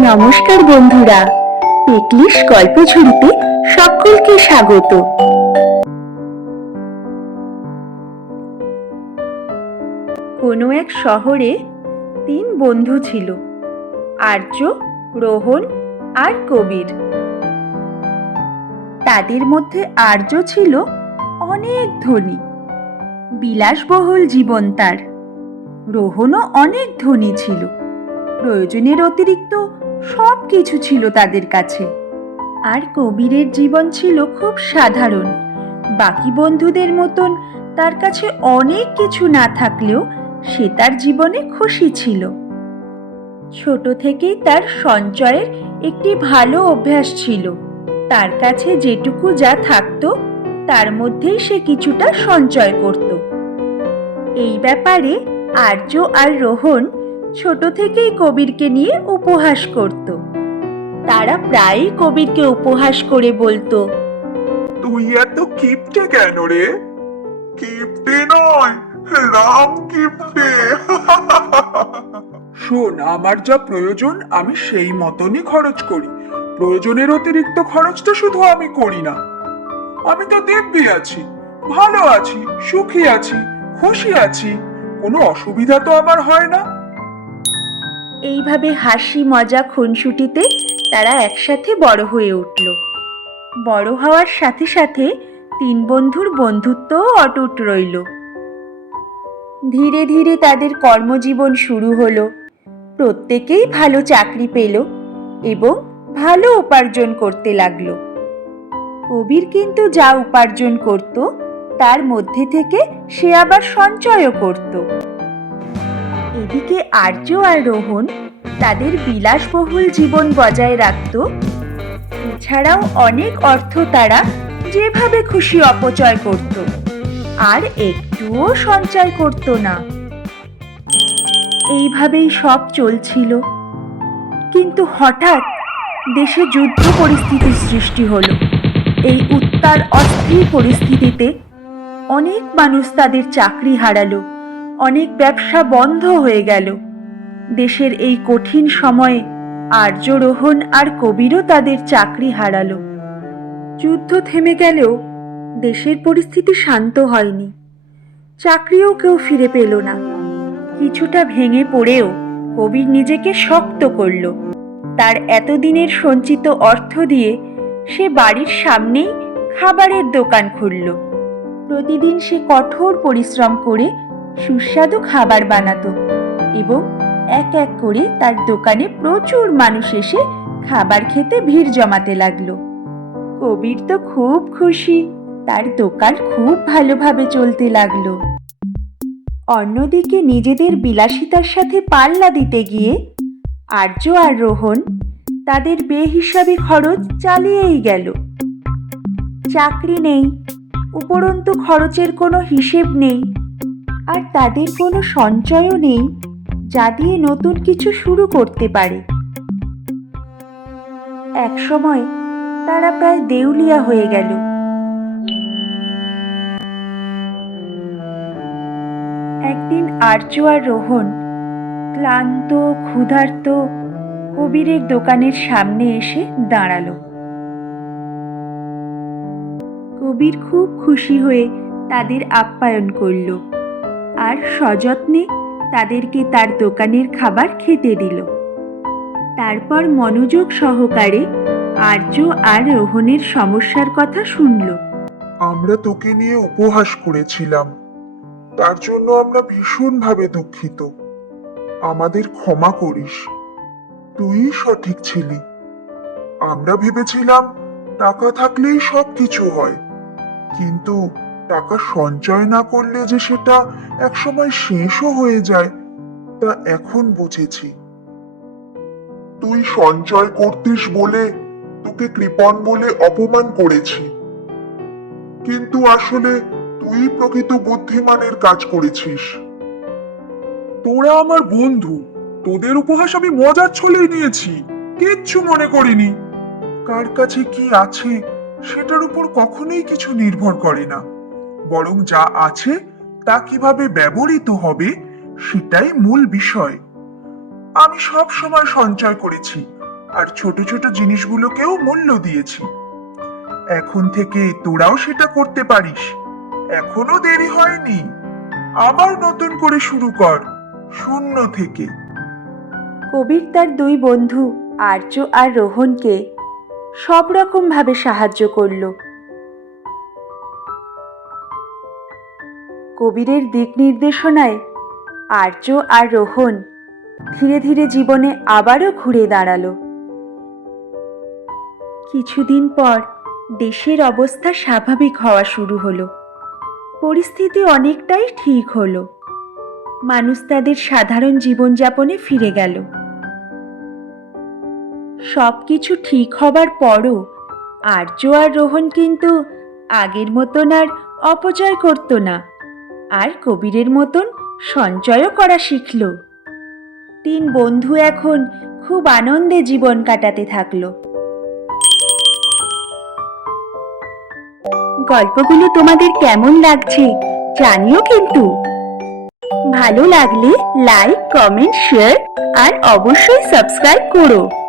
নমস্কার বন্ধুরা পেকলিশ গল্প ঝুড়িতে সকলকে স্বাগত। কোনো এক শহরে তিন বন্ধু ছিল, আর্য, রোহন আর কবির। তাদের মধ্যে আর্য ছিল অনেক ধনী, বিলাসবহুল জীবন তার। রোহনও অনেক ধনী ছিল। প্রয়োজনের অতিরিক্ত সব কিছু ছিল তাদের কাছে। আর কবিরের জীবন ছিল খুব সাধারণ। বাকি বন্ধুদের মতন তার কাছে অনেক কিছু না থাকলেও সে তার জীবনে খুশি ছিল। ছোট থেকেই তার সঞ্চয়ের একটি ভালো অভ্যাস ছিল। তার কাছে যেটুকু যা থাকতো, তার মধ্যেই সে কিছুটা সঞ্চয় করত। এই ব্যাপারে আর্য আর রোহন ছোট থেকেই কবিরকে নিয়ে উপহাস করত। তারা প্রায়ই কবিরকে উপহাস করে বলতো তুই এত কিপটে কেন রে? কিপটে নয় রাম কিপটে। শোন আমার যা প্রয়োজন আমি সেই মতনই খরচ করি। প্রয়োজনের অতিরিক্ত খরচটা শুধু আমি করি না। আমি তো দিব্যি আছি ভালো আছি সুখী আছি খুশি আছি। কোনো অসুবিধা তো আমার হয় না। এইভাবে হাসি মজা খুনসুটিতে তারা একসাথে বড় হয়ে উঠল। বড় হওয়ার সাথে সাথে তিন বন্ধুর বন্ধুত্বও অটুট রইল। ধীরে ধীরে তাদের কর্মজীবন শুরু হলো। প্রত্যেকেই ভালো চাকরি পেল এবং ভালো উপার্জন করতে লাগল। কবির কিন্তু যা উপার্জন করত, তার মধ্যে থেকে সে আবার সঞ্চয়ও করত। এদিকে আর্য আর রোহন তাদের বিলাসবহুল জীবন বজায় রাখত। এছাড়াও অনেক অর্থ তারা যেভাবে খুশি অপচয় করত, আর একটুও সঞ্চয় করত না। এইভাবেই সব চলছিল। কিন্তু হঠাৎ দেশে যুদ্ধ পরিস্থিতির সৃষ্টি হলো। এই উত্তাল, অস্থির পরিস্থিতিতে অনেক মানুষ তাদের চাকরি হারালো। অনেক ব্যবসা বন্ধ হয়ে গেল। দেশের এই কঠিন সময়ে আর্যরোহণ আর কবিরও তাদের চাকরি হারালো। যুদ্ধ থেমে গেলেও দেশের পরিস্থিতি শান্ত হয়নি। চাকরিও কেউ ফিরে পেল না। কিছুটা ভেঙে পড়েও কবির নিজেকে শক্ত করল। তার এতদিনের সঞ্চিত অর্থ দিয়ে সে বাড়ির সামনেই খাবারের দোকান খুলল। প্রতিদিন সে কঠোর পরিশ্রম করে সুস্বাদু খাবার বানাতো এবং এক এক করে তার দোকানে প্রচুর মানুষ এসে খাবার খেতে ভিড় জমাতে লাগল। কবির তো খুব খুশি, তার দোকান খুব ভালোভাবে চলতে লাগল। অন্যদিকে নিজেদের বিলাসিতার সাথে পাল্লা দিতে গিয়ে আর্য আর রোহন তাদের বেহিসাবি খরচ চালিয়েই গেল। চাকরি নেই, উপরন্তু খরচের কোনো হিসেব নেই। আর তাদের কোনো সঞ্চয়ও নেই, যা দিয়ে নতুন কিছু শুরু করতে পারে। একসময় তারা প্রায় দেউলিয়া হয়ে গেল। একদিন আর্য আর রোহন ক্লান্ত, ক্ষুধার্ত কবিরের দোকানের সামনে এসে দাঁড়াল। কবির খুব খুশি হয়ে তাদের আপ্যায়ন করল। আর সযত্নে তাদেরকে তার দোকানের খাবার খেতে দিল। তারপর মনোযোগ সহকারে আর্য আর রোহনের সমস্যার কথা শুনল। আমরা তোকে নিয়ে উপহাস করেছিলাম। তার জন্য আমরা ভীষণভাবে দুঃখিত। আমাদের ক্ষমা করিস। তুই সঠিক ছিলি। আমরা ভেবেছিলাম টাকা থাকলেই সব কিছু হয়। কিন্তু টাকা সঞ্চয় না করলে যে সেটা একসময় শেষও হয়ে যায়, তা এখন বুঝেছি। তুই সঞ্চয় করতিস বলে তোকে কৃপণ বলে অপমান করেছি। কিন্তু আসলে তুই প্রকৃত বুদ্ধিমানের কাজ করেছিস। তোরা আমার বন্ধু, তোদের উপহাস আমি মজার ছলেই নিয়েছি, কিচ্ছু মনে করিনি। কার কাছে কি আছে, সেটার উপর কখনোই কিছু নির্ভর করে না। বরং যা আছে তা কীভাবে ব্যবহৃত হবে সেটাই মূল বিষয়। আমি সব সময় সঞ্চয় করেছি আর ছোট ছোট জিনিসগুলোকেও মূল্য দিয়েছি। এখন থেকে তোরাও সেটা করতে পারিস। এখনও দেরি হয়নি। আবার নতুন করে শুরু কর, শূন্য থেকে। কবির তার দুই বন্ধু আর্য আর রোহনকে সব রকম ভাবে সাহায্য করল। কবিরের দিক নির্দেশনায় আর্য আর রোহন ধীরে ধীরে জীবনে আবারও ঘুরে দাঁড়াল। কিছুদিন পর দেশের অবস্থা স্বাভাবিক হওয়া শুরু হলো। পরিস্থিতি অনেকটাই ঠিক হলো। মানুষ তাদের সাধারণ জীবনযাপনে ফিরে গেল। সব কিছু ঠিক হবার পরও আর্য আর রোহন কিন্তু আগের মতন আর অপচয় করতো না। আর কবিরের মতন সঞ্চয়ও করা শিখল। তিন বন্ধু এখন খুব আনন্দে জীবন কাটাতে থাকল। গল্পগুলো তোমাদের কেমন লাগছে জানিও কিন্তু। ভালো লাগলে লাইক কমেন্ট শেয়ার আর অবশ্যই সাবস্ক্রাইব করো।